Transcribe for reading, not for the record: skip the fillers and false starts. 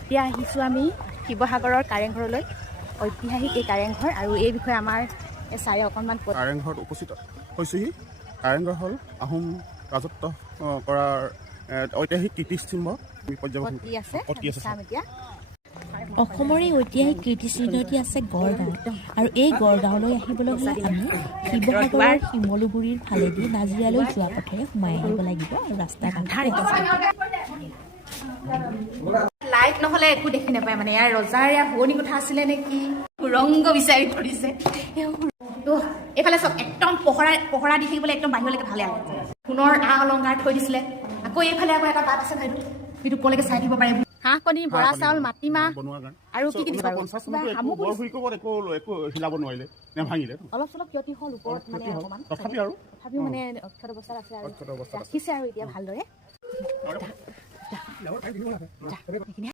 এতিয়া আহিছোঁ আমি শিৱসাগৰৰ কাৰেংঘৰলৈ। ঐতিহাসিক এই কাৰেংঘৰ আৰু এই বিষয়ে আমাৰ ছাৰে অকণমান কাৰেংঘৰত উপস্থিত হৈছেহি। কাৰেংঘৰ হ'ল আহোম ৰাজত্ব কৰাৰ ঐতিহাসিক কীৰ্তিস্তম্ভ। অসমৰ এই ঐতিহাসিক কীৰ্তিচিহ্নটি আছে গড়গাঁও আৰু এই গড়গাঁৱলৈ আহিবলৈ হ'লে আমি শিৱসাগৰৰ শিমলুগুৰিৰ ফালেদি নাজিৰালৈ যোৱা পথেৰে সোমাই আহিব লাগিব আৰু ৰাস্তা লাইট নহ'লে একো দেখি নাপায় মানে ইয়াৰ ৰজাৰ ইয়াৰ শুৱনি কথা আছিলে নেকি সুৰংগ বিচাৰি ফুৰিছে। এইফালে চব একদম পহৰা দি থাকিবলৈ একদম বাহিৰলৈকে ভালে আহে। সোণৰ আ অলংকাৰ থৈ দিছিলে। আকৌ এইফালে আকৌ এটা বাট আছে বাইদেউ, সেইটো ওপৰলৈকে চাই থাকিব পাৰে। হাঁহ কণী, বৰা চাউল, মাটিমাহ আৰু কি কি দিছে অলপ চলপ ক্ষতি হ'ল ওপৰত মানে অকণমান, তথাপিও মানে অক্ষত অৱস্থাত আছে আৰু ৰাখিছে আৰু এতিয়া ভালদৰে।